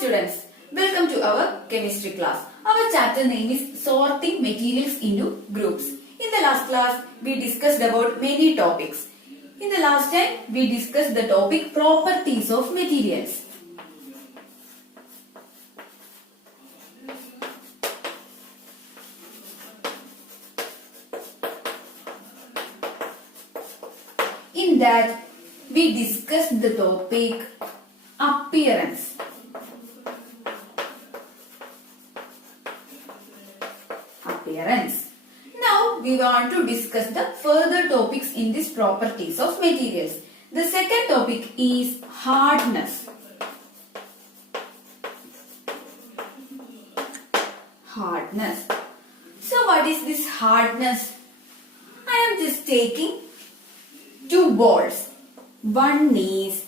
students, welcome to our chemistry class. Our chapter name is sorting materials into groups. In the last class, we discussed about many topics. In the last time, we discussed the topic properties of materials. In that, we discussed the topic appearance. Now we want to discuss the further topics in these properties of materials. The second topic is hardness. Hardness. So what is this hardness? I am just taking two balls. One is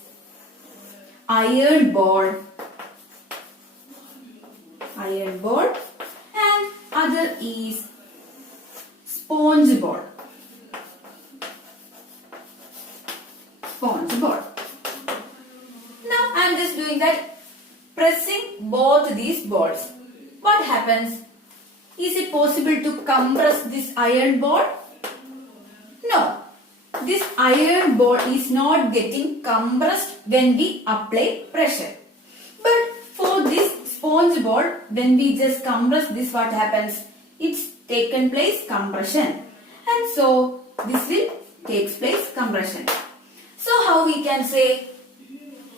iron ball and other is sponge ball. Now I am just doing that, pressing both these balls. What happens? Is it possible to compress this iron ball? No. This iron ball is not getting compressed when we apply pressure. But for this sponge ball, when we just compress this, what happens? It's taken place compression. And so this will takes place compression. So how we can say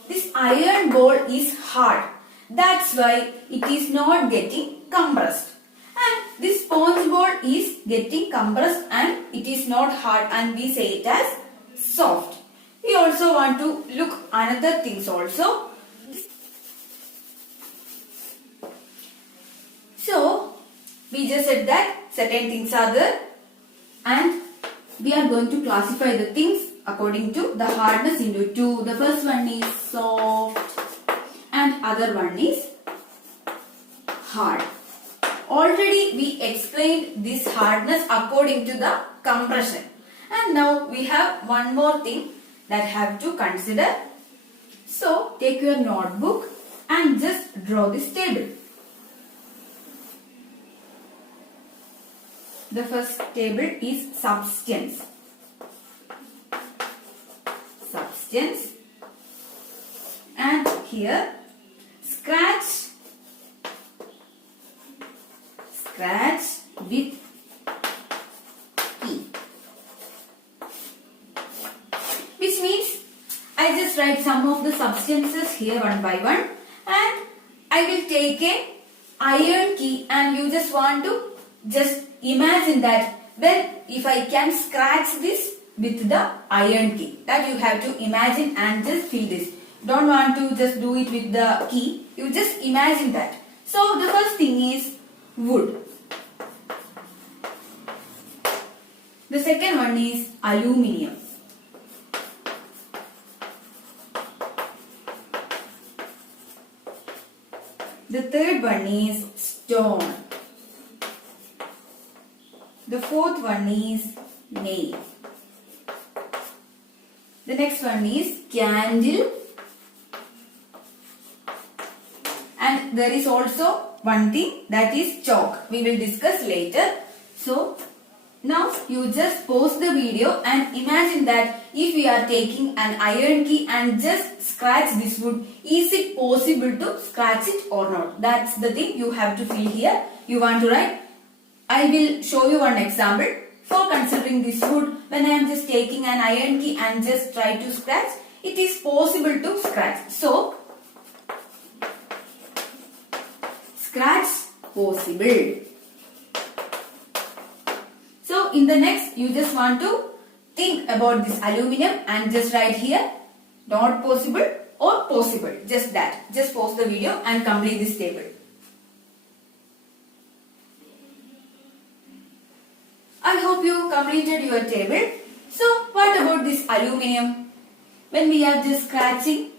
this iron ball is hard. That's why it is not getting compressed. And this sponge ball is getting compressed and it is not hard, and we say it as soft. We also want to look another things also. So we just said that certain things are there and we are going to classify the things according to the hardness into two. The first one is soft and other one is hard. Already we explained this hardness according to the compression. And now we have one more thing that have to consider. So take your notebook and just draw this table. The first table is substance. And here scratch with key. Which means I just write some of the substances here one by one, and I will take a iron key, and you just want to just imagine that, well, if I can scratch this with the iron key, that you have to imagine and just feel this. Don't want to just do it with the key, you just imagine that. So the first thing is wood. The second one is aluminium. The third one is stone. The fourth one is nail. The next one is candle. And there is also one thing, that is chalk. We will discuss later. So now you just pause the video and imagine that if we are taking an iron key and just scratch this wood, is it possible to scratch it or not? That's the thing you have to feel here. You want to write. I will show you one example. For considering this wood, when I am just taking an iron key and just try to scratch, it is possible to scratch. So scratch possible. So in the next, you just want to think about this aluminium and just write here not possible or possible. Just that. Just pause the video and complete this table. I hope you completed your table. So what about this aluminium? When we are just scratching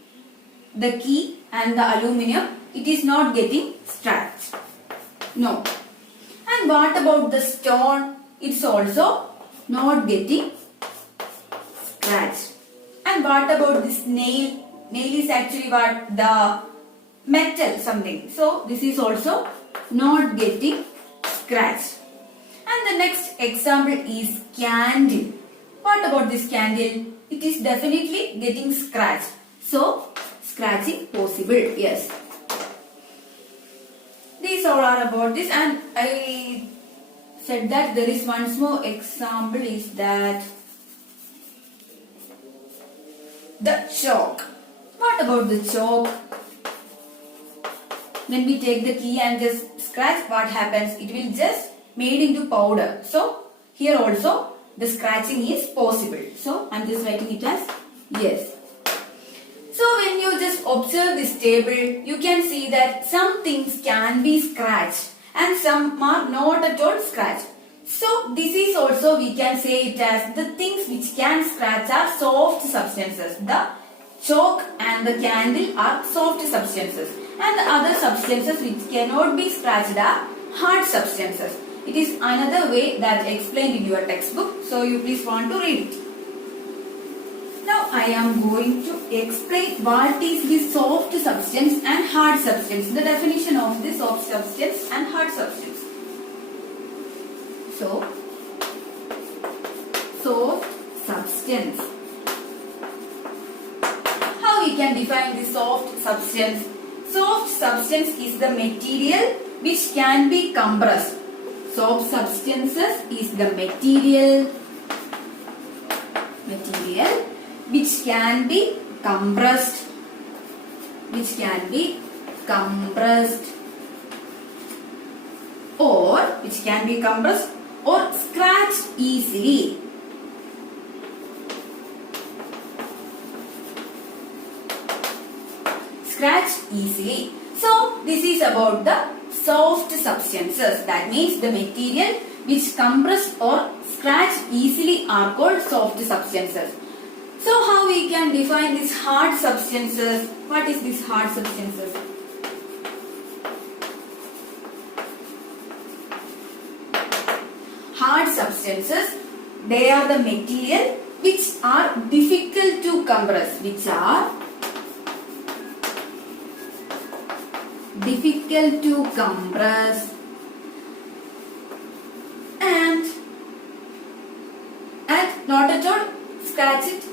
the key and the aluminium, it is not getting scratched. No. And what about the stone? It's also not getting scratched. And what about this nail? Nail is actually what? The metal something. So this is also not getting scratched. And the next example is candle. What about this candle? It is definitely getting scratched. So scratching possible, yes. These all are about this, and I said that there is one more example is that the chalk. What about the chalk? When we take the key and just scratch, what happens? It will just made into powder. So here also the scratching is possible. So I am just writing it as yes. So when you just observe this table, you can see that some things can be scratched and some are not at all scratched. So this is also, we can say it as the things which can scratch are soft substances. The chalk and the candle are soft substances, and the other substances which cannot be scratched are hard substances. It is another way that explained in your textbook, so you please want to read it. Now I am going to explain what is the soft substance and hard substance, the definition of the soft substance and hard substance. So, soft substance. How we can define the soft substance? Soft substance is the material which can be compressed. Soft substances is the material which can be compressed, or scratched easily. So this is about the soft substances. That means the material which compressed or scratched easily are called soft substances. So how we can define these hard substances? What is these hard substances? Hard substances, they are the material which are difficult to compress, and not at all scratch it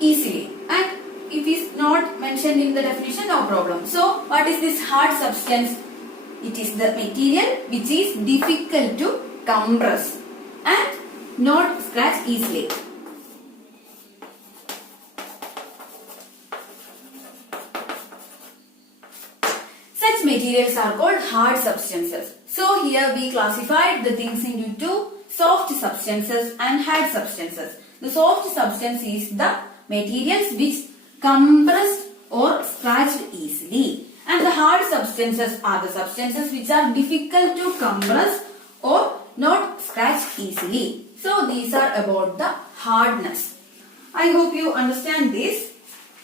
easily, and if it is not mentioned in the definition, no problem. So what is this hard substance? It is the material which is difficult to compress and not scratch easily. Such materials are called hard substances. So here we classified the things into two: soft substances and hard substances. The soft substance is the materials which compressed or scratched easily, and the hard substances are the substances which are difficult to compress or not scratch easily. So these are about the hardness. I hope you understand this.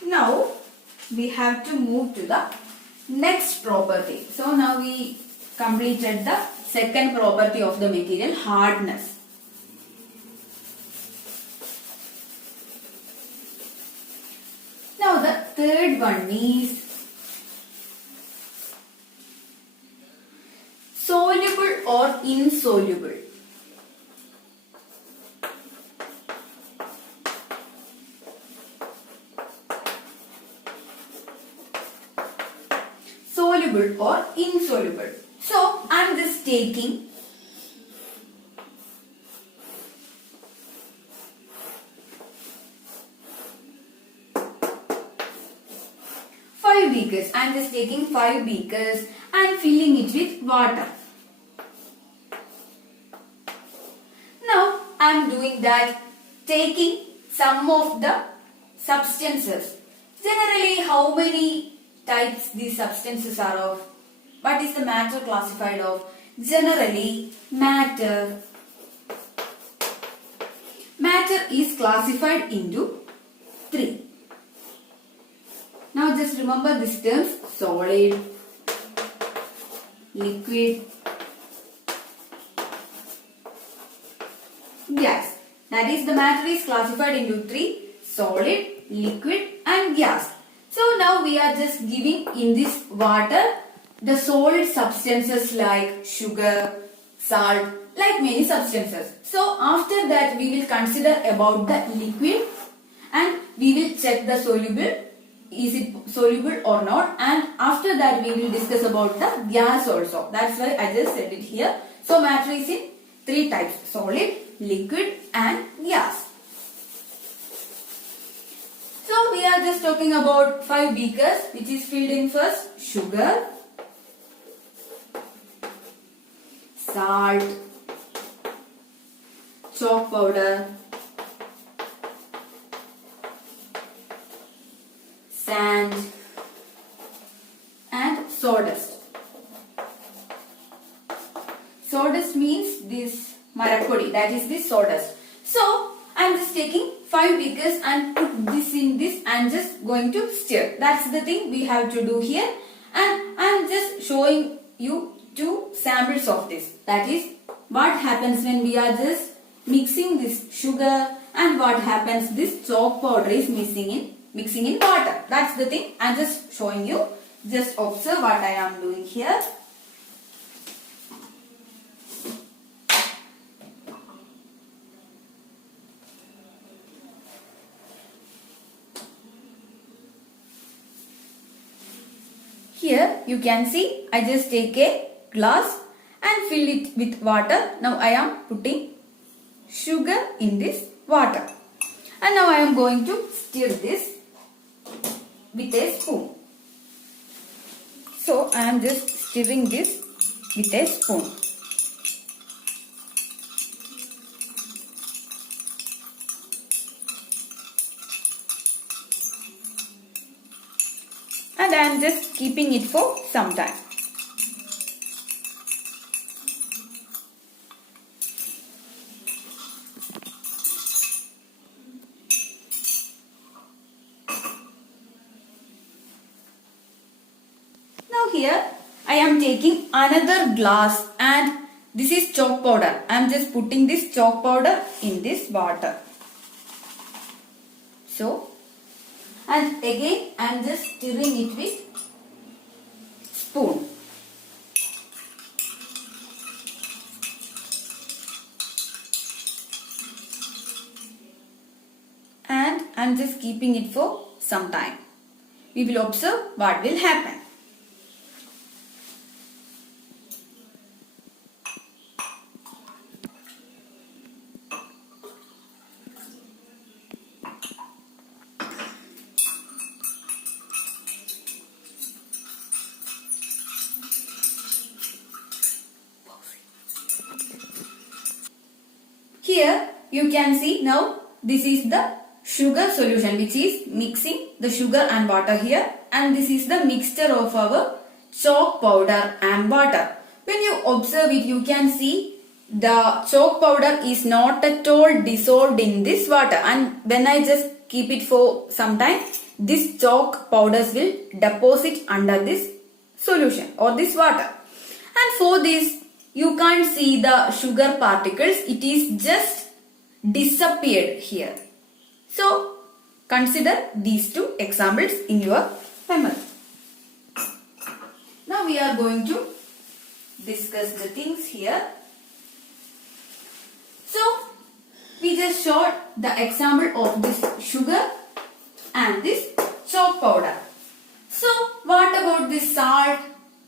Now we have to move to the next property. So now we completed the second property of the material, hardness. Now the third one is soluble or insoluble. Soluble or insoluble. So I am just taking five beakers. I am just taking 5 beakers and filling it with water. Now I am doing that, taking some of the substances. Generally, how many types these substances are of? What is the matter classified of? Generally, matter is classified into 3. Now just remember these terms: solid, liquid, gas. That is, the matter is classified into 3: solid, liquid and gas. So now we are just giving in this water the solid substances like sugar, salt, like many substances. So after that we will consider about the liquid and we will check the soluble, is it soluble or not, and after that we will discuss about the gas also. That's why I just said it here. So matter is in three types: solid, liquid and gas. So we are just talking about 5 beakers which is filled in first sugar, salt, chalk powder, sand and sawdust. Sawdust means this marapodi, that is this sawdust. So I am just taking 5 beakers and put this in this and just going to stir. That's the thing we have to do here, and I am just showing you 2 samples of this. That is what happens when we are just mixing this sugar and what happens this chalk powder is mixing in water. That's the thing I am just showing you. Just observe what I am doing here. Here you can see I just take a glass and fill it with water. Now I am putting sugar in this water. And now I am going to stir this with a spoon. So I am just stirring this with a spoon. And I am just keeping it for some time. Now here I am taking another glass and this is chalk powder. I am just putting this chalk powder in this water. So, and again I am just stirring it with spoon. And I am just keeping it for some time. We will observe what will happen. Here you can see now this is the sugar solution which is mixing the sugar and water here, and this is the mixture of our chalk powder and water. When you observe it you can see the chalk powder is not at all dissolved in this water, and when I just keep it for some time this chalk powders will deposit under this solution or this water, and for this you can't see the sugar particles, it is just disappeared here. So consider these 2 examples in your memory. Now we are going to discuss the things here. So we just showed the example of this sugar and this chalk powder. So what about this salt?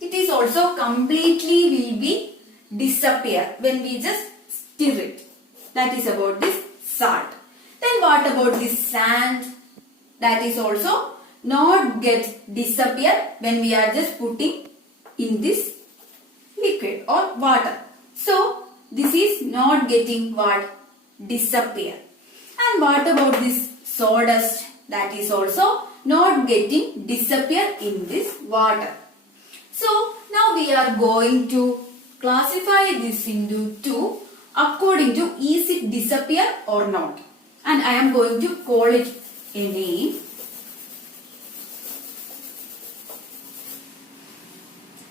It is also completely will be disappear when we just stir it. That is about this salt. Then what about this sand? That is also not get disappear when we are just putting in this liquid or water. So this is not getting what? Disappear. And what about this sawdust? That is also not getting disappear in this water. So now we are going to classify this into 2 according to is it disappear or not. And I am going to call it a name.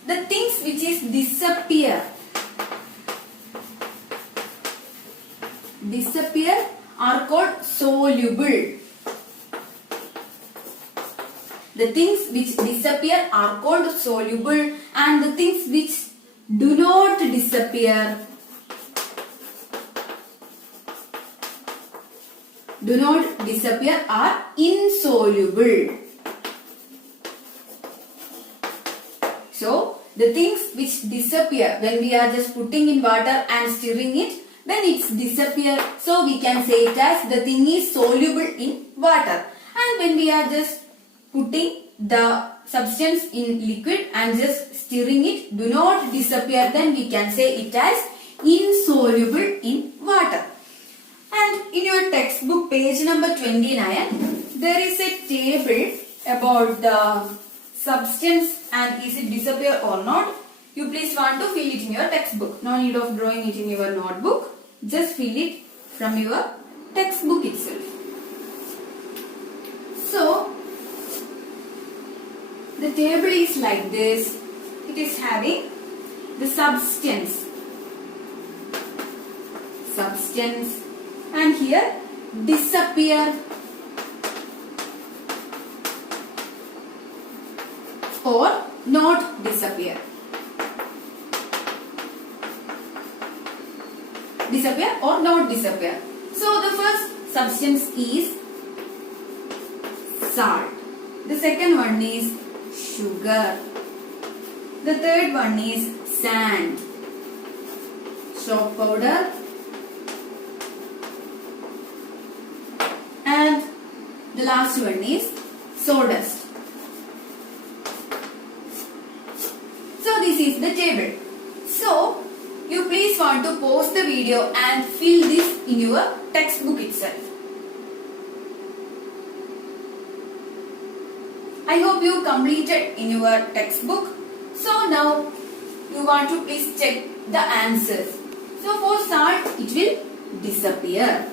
The things which is disappear are called soluble. The things which disappear are called soluble, and the things which do not disappear are insoluble. So, the things which disappear when we are just putting in water and stirring it, then it's disappear. So, we can say it as the thing is soluble in water. And when we are just putting the substance in liquid and just stirring it, do not disappear, then we can say it as insoluble in water. And in your textbook page number 29, there is a table about the substance and is it disappear or not. You please want to fill it in your textbook. No need of drawing it in your notebook. Just fill it from your textbook itself. So, the table is like this. It is having the substance, and here disappear or not disappear. Disappear or not disappear. So the first substance is salt. The second one is sugar. The third one is sand, chalk powder, and the last one is sawdust. So this is the table. So you please want to pause the video and fill this in your textbook itself. I hope you completed in your textbook. So now you want to please check the answers. So for salt it will disappear.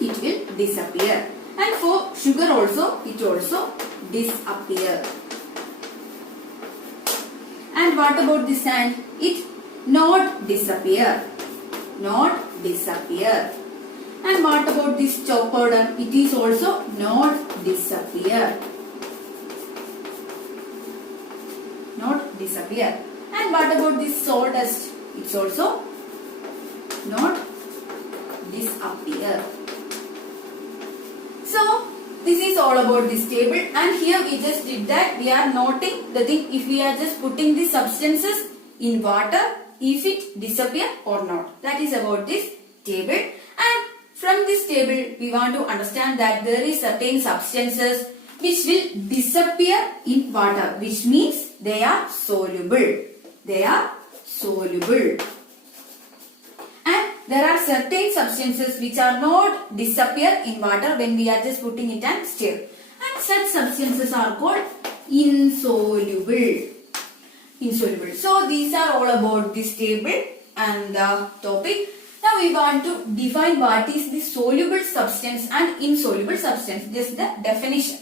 It will disappear. And for sugar also, it also disappear. And what about the sand? It not disappear. Not disappear. And what about this chalk powder? It is also not disappear. Not disappear. And what about this sawdust? It's also not disappear. So this is all about this table, and here we just did that. We are noting the thing if we are just putting the substances in water, if it disappear or not. That is about this table. And from this table we want to understand that there is certain substances which will disappear in water, which means they are soluble. They are soluble. And there are certain substances which are not disappear in water when we are just putting it and stir. And such substances are called insoluble. Insoluble. So these are all about this table and the topic. Now we want to define what is the soluble substance and insoluble substance. Just the definition.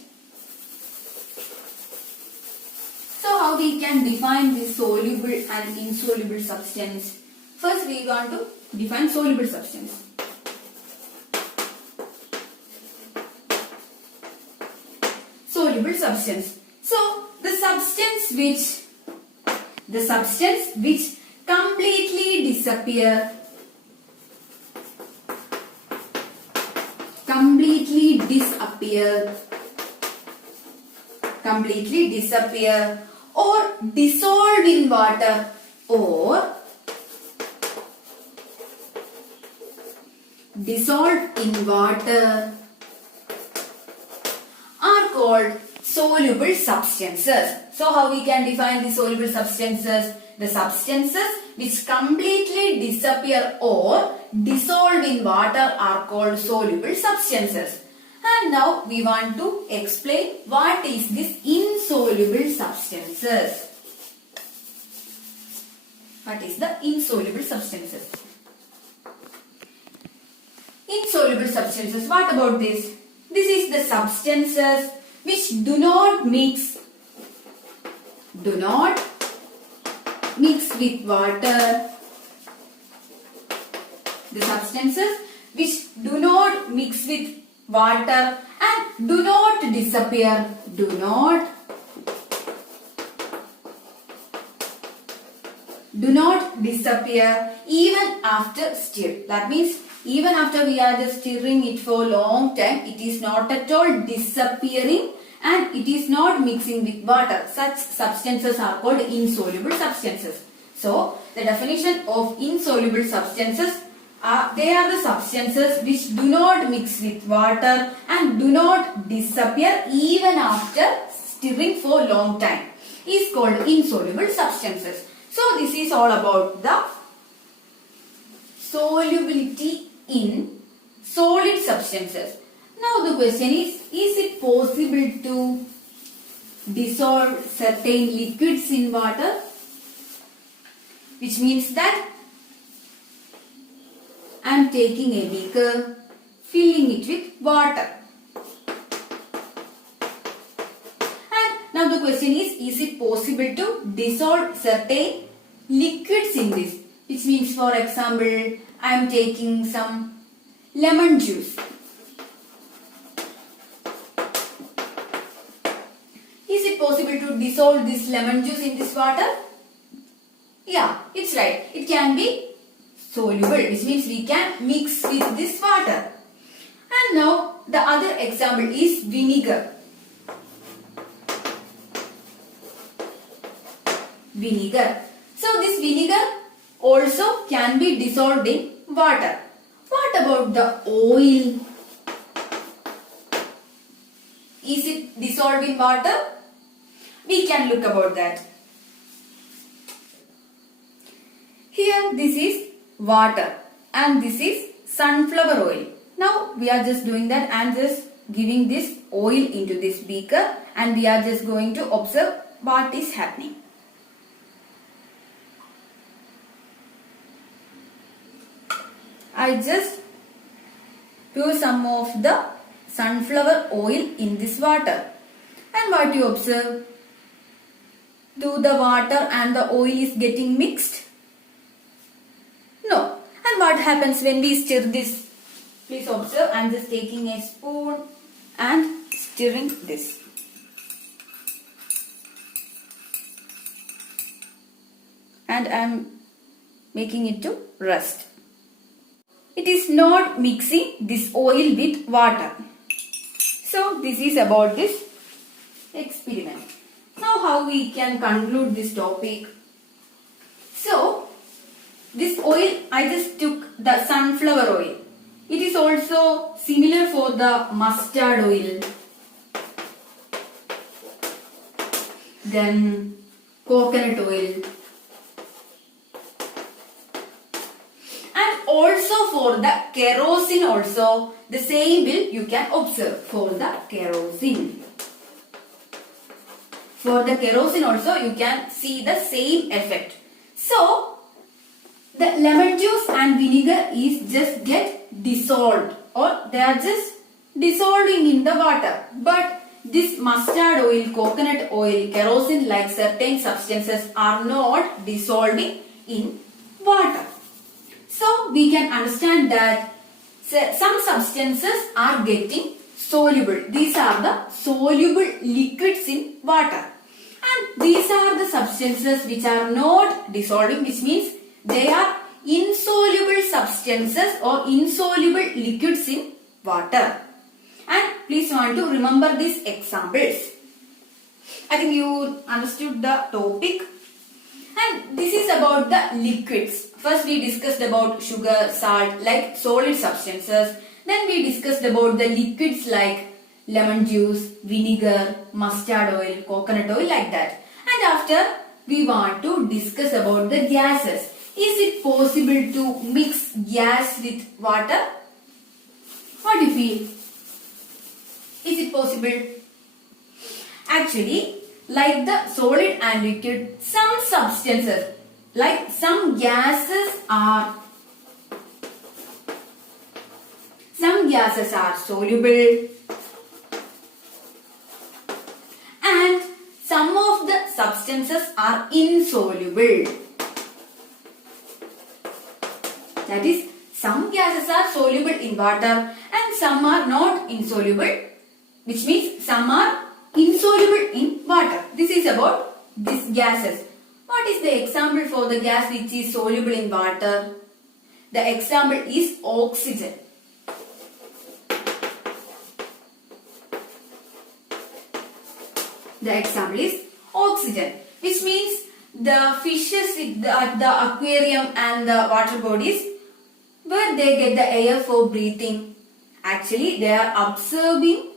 So how we can define the soluble and insoluble substance? First we want to define soluble substance. Soluble substance. So the substance which completely disappear. Completely disappear or dissolve in water or dissolved in water are called soluble substances. So how we can define the soluble substances? The substances which completely disappear or dissolve in water are called soluble substances. And now we want to explain what is this insoluble substances. What is the insoluble substances? Insoluble substances. What about this? This is the substances which do not mix with water. The substances which do not mix with water and do not disappear. Do not disappear even after stir. That means even after we are just stirring it for a long time, it is not at all disappearing and it is not mixing with water. Such substances are called insoluble substances. So, the definition of insoluble substances they are the substances which do not mix with water and do not disappear even after stirring for a long time. Is called insoluble substances. So, this is all about the solubility in solid substances. Now, the question is it possible to dissolve certain liquids in water? Which means that I am taking a beaker, filling it with water. And now the question is it possible to dissolve certain liquids in this? Which means, for example, I am taking some lemon juice. Is it possible to dissolve this lemon juice in this water? Yeah, it's right. It can be soluble, which means we can mix with this water. And now the other example is vinegar. So this vinegar also can be dissolved in water. What about the oil? Is it dissolved in water? We can look about that. Here this is water and this is sunflower oil. Now we are just doing that and just giving this oil into this beaker and we are just going to observe what is happening. I just pour some of the sunflower oil in this water. And what you observe? Do the water and the oil is getting mixed? No. And what happens when we stir this? Please observe, I am just taking a spoon and stirring this. And I am making it to rest. It is not mixing this oil with water. So this is about this experiment. Now how we can conclude this topic? So this oil, I just took the sunflower oil. It is also similar for the mustard oil. Then coconut oil. And also for the kerosene also, the same will you can observe for the kerosene. For the kerosene also you can see the same effect. So, the lemon juice and vinegar is just get dissolved or they are just dissolving in the water. But this mustard oil, coconut oil, kerosene like certain substances are not dissolving in water. So we can understand that some substances are getting soluble. These are the soluble liquids in water. And these are the substances which are not dissolving, which means they are insoluble substances or insoluble liquids in water. And please want to remember these examples. I think you understood the topic. And this is about the liquids. First we discussed about sugar, salt like solid substances. Then we discussed about the liquids like lemon juice, vinegar, mustard oil, coconut oil like that. And after we want to discuss about the gases. Is it possible to mix gas with water? What do you feel? Is it possible? Actually, like the solid and liquid, some substances, like some gases are soluble and some of the substances are insoluble. That is, some gases are soluble in water and some are not insoluble, which means some are insoluble in water. This is about these gases. What is the example for the gas which is soluble in water? The example is oxygen. The example is oxygen, which means the fishes at the aquarium and the water bodies, where they get the air for breathing. Actually, they are absorbing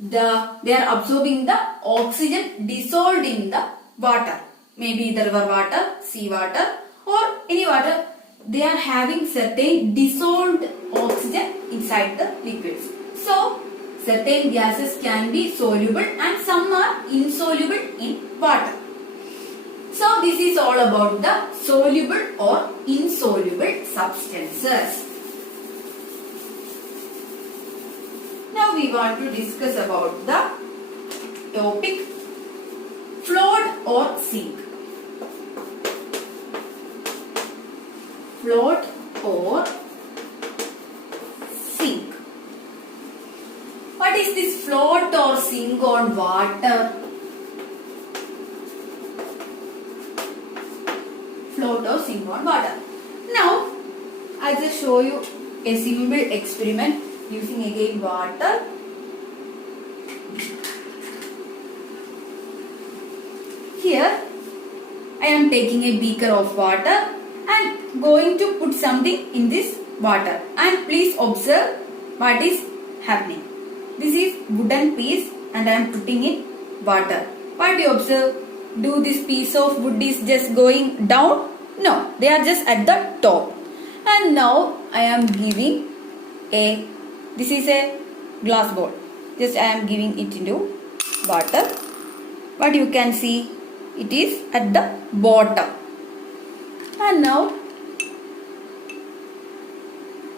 the oxygen dissolved in the water. Maybe the river water, sea water, or any water. They are having certain dissolved oxygen inside the liquids. So, certain gases can be soluble and some are insoluble in water. So, this is all about the soluble or insoluble substances. Now, we want to discuss about the topic float or sink. Float or sink. What is this float or sink on water? Float or sink on water. Now, I'll just show you a simple experiment using again water. Here, I am taking a beaker of water and going to put something in this water. And please observe what is happening. This is wooden piece and I am putting in water. What do you observe? Do this piece of wood is just going down? No, they are just at the top. And now I am giving this is a glass bowl. Just I am giving it into water. What you can see, it is at the bottom. And now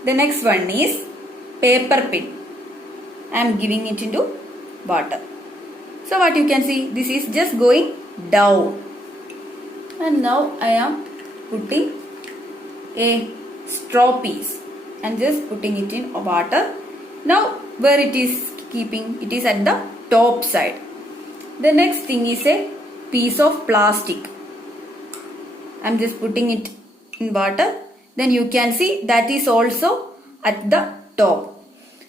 the next one is paper pin. I am giving it into water. So what you can see, this is just going down. And now I am putting a straw piece and just putting it in water. Now where it is keeping, it is at the top side. The next thing is a piece of plastic. I am just putting it in water. Then you can see that is also at the top.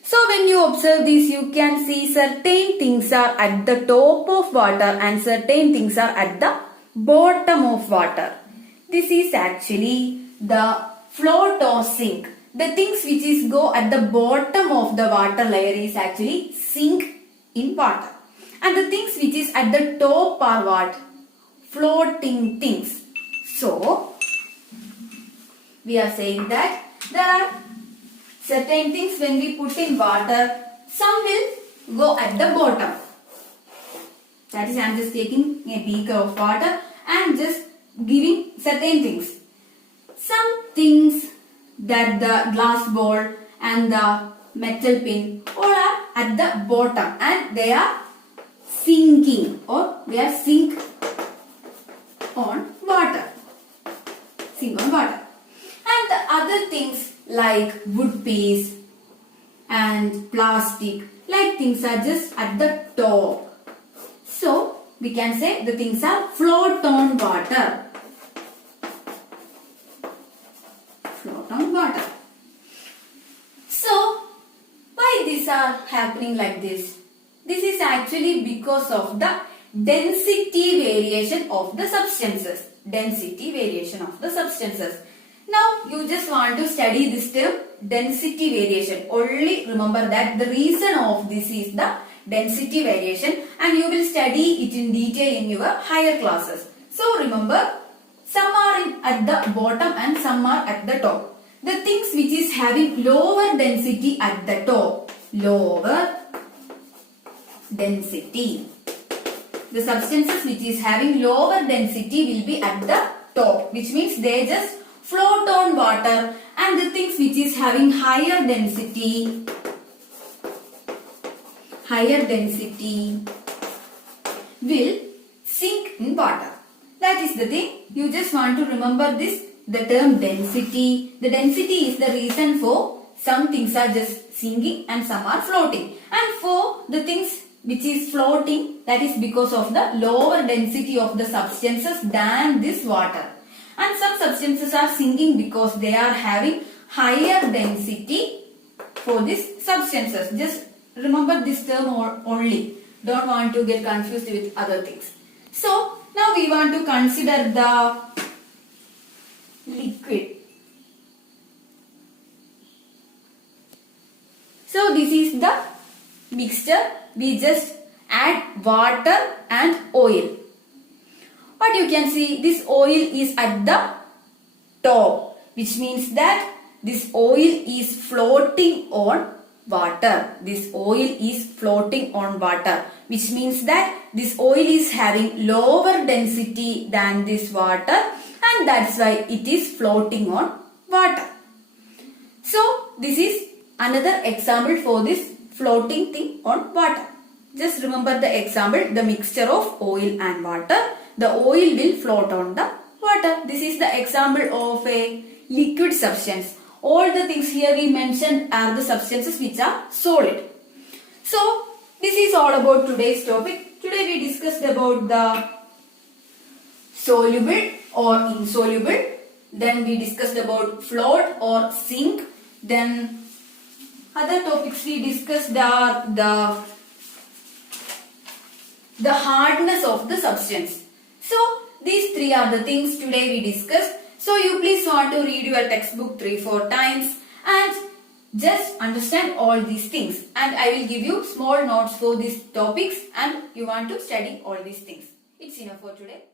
So when you observe this, you can see certain things are at the top of water and certain things are at the bottom of water. This is actually the float or sink. The things which is go at the bottom of the water layer is actually sink in water. And the things which is at the top are what? Floating things. So, we are saying that there are certain things when we put in water, some will go at the bottom. That is, I am just taking a beaker of water and just giving certain things. Some things that the glass bowl and the metal pin all are at the bottom and they are sinking or they are sink on water. Sink on water. And the other things like wood piece and plastic, like things are just at the top. So, we can say the things are float on water. Float on water. So, why these are happening like this? This is actually because of the density variation of the substances. Density variation of the substances. Now, you just want to study this term density variation. Only remember that the reason of this is the density variation and you will study it in detail in your higher classes. So, remember, some are at the bottom and some are at the top. The things which is having lower density at the top. Lower density. The substances which is having lower density will be at the top, which means they just float on water, and the things which is having higher density will sink in water. That is the thing. You just want to remember this, the term density. The density is the reason for some things are just sinking and some are floating. And for the things which is floating, that is because of the lower density of the substances than this water. And some substances are sinking because they are having higher density for these substances. Just remember this term only. Don't want to get confused with other things. So now we want to consider the liquid. So this is the mixture. We just add water and oil. But you can see this oil is at the top, which means that this oil is floating on water. This oil is floating on water, which means that this oil is having lower density than this water, and that's why it is floating on water. So this is another example for this floating thing on water. Just remember the example, the mixture of oil and water. The oil will float on the water. This is the example of a liquid substance. All the things here we mentioned are the substances which are solid. So this is all about today's topic. Today we discussed about the soluble or insoluble. Then we discussed about float or sink. Then other topics we discussed are the hardness of the substance. So these three are the things today we discussed. So you please want to read your textbook 3-4 times and just understand all these things. And I will give you small notes for these topics and you want to study all these things. It's enough for today.